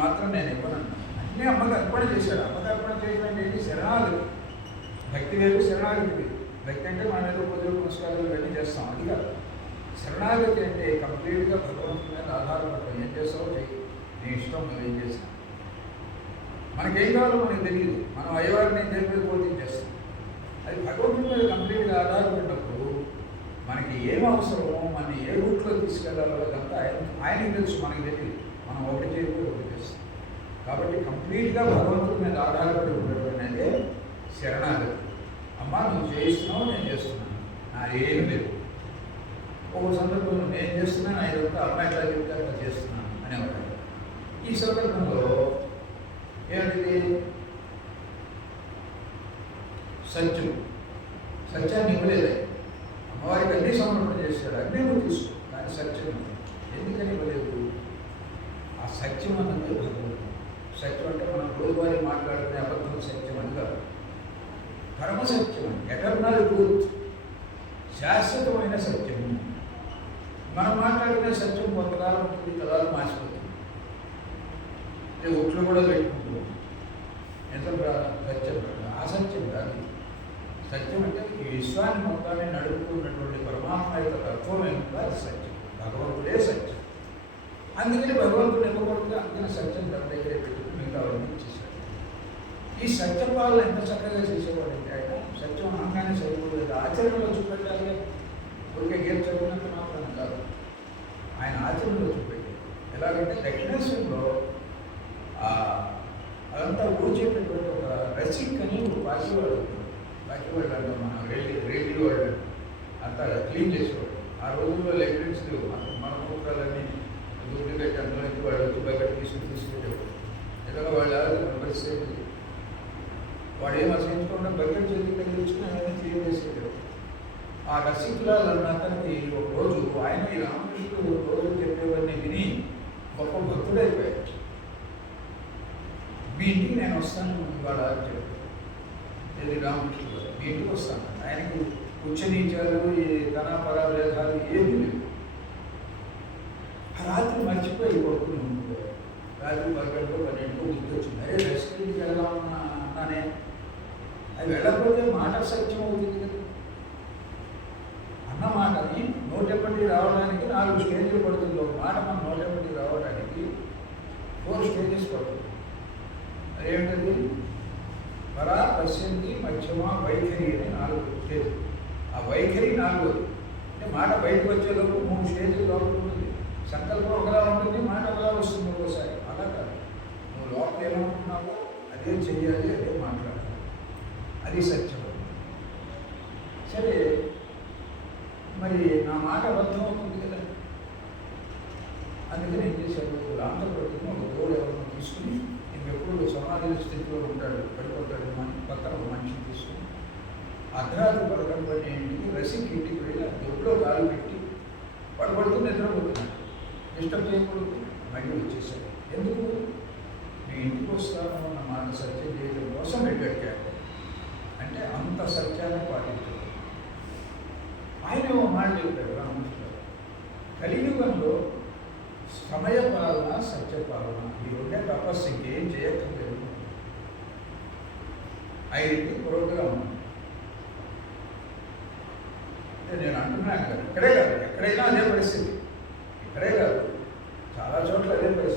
మాత్రం నేను ఇవ్వనన్నా. అన్నీ అమ్మకి అర్పణ చేశాడు. అమ్మకి అర్పణ చేయడం ఏంటి? శరణాగతి. భక్తి వేరు, శరణాగతి వేరు. భక్తి అంటే మనం ఏదో పూజలు పునస్కారాలు ఇవన్నీ చేస్తాం, అది కాదు. శరణాగతి అంటే కంప్లీట్గా భగవంతుడి మీద ఆధారపడటం. ఏం చేస్తావో చెయ్యి, నీ ఇష్టం, నువ్వేం చేసినా. మనకేం కావాలో మనకు తెలియదు, మనం అయ్యవారిని ఏం చెప్పేది పోటీ చేస్తాం. అది భగవంతుడి మీద కంప్లీట్గా ఆధారపడినప్పుడు మనకి ఏం అవసరమో, మన ఏ రూట్లో తీసుకెళ్లాలో అదంతా ఆయనకి తెలుసు, మనకి తెలియదు. మనం ఒకటి చేయకపోతే ఒకటి చేస్తాం. కాబట్టి కంప్లీట్గా భగవంతుడి మీద ఆధారపడి ఉండడం అంటే శరణాగతి. అమ్మ నువ్వు చేయిస్తున్నావు, నేను చేస్తున్నాను, నాదేం లేదు. ఒక సందర్భంలో నేను చేస్తున్నాను, ఆయన అమ్మ ఎట్లా చెప్తే అట్లా చేస్తున్నాను అనేవాడు. ఈ సందర్భంలో ఏమిటి? సత్యం. సత్యాన్ని ఇవ్వలేదు. అమ్మవారికి అన్ని సమర్పణ చేశాడు, అన్నీ కూడా తీసుకో, కానీ సత్యం ఎందుకని ఇవ్వలేదు? ఆ సత్యం అన్నది భగవంతుడు. సత్యం అంటే మనం రోజువారీ మాట్లాడుకునే అబద్ధం సత్యం అని కాదు, పరమ సత్యం, ఎటర్నల్ ట్రూత్, శాశ్వతమైన సత్యము. మనం మాట్లాడుకునే సత్యం కొంతకాలం ఉంటుంది, తరాలు మార్చిపోతుంది. ఒట్లు కూడా పెట్టుకుంటున్నాం, ఎంత సత్యం అసత్యం కాదు. సత్యం అంటే ఈ విశ్వాన్ని మొత్తాన్ని నడుపుకున్నటువంటి పరమాత్మ యొక్క తత్వం ఏమిటో అది సత్యం, భగవంతుడే సత్యం. అందుకని భగవంతుడు ఇవ్వకూడదుగా, అందుకని సత్యం తన దగ్గరే పెట్టుకుని మిగతా అవన్నీ చేశాడు. ఈ సత్యపాలన ఎంత చక్కగా చేసేవాడు అంటే ఆయన సత్యం అనగానే సరిపోలేదు, ఆచరణలో చూపెట్టాలి. ఊరికే గేమ్ చదివినంత మాత్రం కాదు, ఆయన ఆచరణలో చూపెట్టాడు. ఎలాగంటే దక్షిణేశ్వరంలో అదంతా ఊడ్చేటటువంటి ఒక రసిక్ అని పాకివాడు అంటే మన రేడియో వాళ్ళు అంతా క్లీన్ చేసేవాడు. ఆ రోజుల్లో ఎలక్ట్రిక్స్ మన మూత్రాలన్నీ డూప్లికేట్ అందులోకి వాళ్ళు వచ్చి బయట తీసుకెళ్ళేవాడు. ఏదైనా వాళ్ళు పరిస్థితి వాడు ఏం అసహించకుండా బకెట్ చేతికి తగిలించుకుని ఆయన క్లీన్ చేసేవాడు. ఆ రసికులాల్ అన్న అతనికి ఒక రోజు ఆయన ఈ రామకృష్ణుడు రోజు చెప్పేవాడిని విని గొప్ప భక్తుడైపోయాడు. మీ ఇంటికి నేను వస్తాను ఇవాళ అని చెప్పాడు. ఇది రామకృష్ణుడు, మీ ఇంటికి వస్తాను. ఆయనకు ఉచ్చనీచాలు, ఈ ధనాపరాభేదాలు ఏమీ లేవు. ఆ రాత్రి మర్చిపోయి కొడుకుని ఉండిపోయాడు. రాత్రి 11 12 గుర్తు వచ్చింది. అరే రెస్టారెంట్కి వెళ్దామన్నా అన్నానే, అది వెళ్ళకపోతే మాట సత్యం అవుతుంది కదా. అన్న మాటని నోటెప్పటికి రావడానికి 4 స్టేజ్లు పడుతుంది. ఒక మాట మన నోటెప్పటికి రావడానికి 4 స్టేజెస్ పడుతుంది. అదేమిటది? పరా, పశ్యంతి, మధ్యమ, వైఖరి అని 4 స్టేజ్లు. ఆ వైఖరి 4వది. అంటే మాట బయటకు వచ్చేలోపు 3 స్టేజ్లు లోపల ఉంటుంది. సంకల్పం ఒకలా ఉంటుంది, మాట ఒకలా వస్తుంది ఒక్కోసారి. అలా కాదు, నువ్వు లోపల ఎలా ఉంటున్నావో అదే చెయ్యాలి, అదే మాట్లాడాలి, అది సత్యం. సరే, మరి నా మాట అబద్ధం అవుతుంది కదా. అందుకని ఏం చేశాడు? రామచంద్రుడిని ఒక తోడు ఎవరినో తీసుకుని, ఇంకెప్పుడు సమాధి స్థితిలో ఉంటాడు, పడిపోతాడు, పక్కన ఒక మనిషిని తీసుకుని అర్ధరాత్రి 11 ఇంటికి రసిక్ ఇంటికి వెళ్ళి ఆ దొడ్లో కాలు పెట్టి వాడు పడుకుని నిద్రపోతున్నాడు. డిస్టర్బ్ చేయకూడదు, మళ్ళీ వచ్చేసాడు. ఎందుకు? మీ ఇంటికి వస్తాను అన్న మాట సత్యం చేయడం కోసం వెళ్ళాడు. అంటే అంత సత్యాన్ని పాటించాడు. ఆయన ఒక మాట చెప్పాడు రామకృష్ణ, కలియుగంలో సమయపాలన, సత్యపాలన ఈ రెండే తపస్సు, ఇంకేం చేయక్కర్లేదు. 5 పురోగతిగా ఉన్నాను. నేను అంటున్నాను కదా, ఇక్కడే కాదు, ఎక్కడైనా అదే పరిస్థితి. ఇక్కడే కాదు, చాలా చోట్ల అదే పరిస్థితి.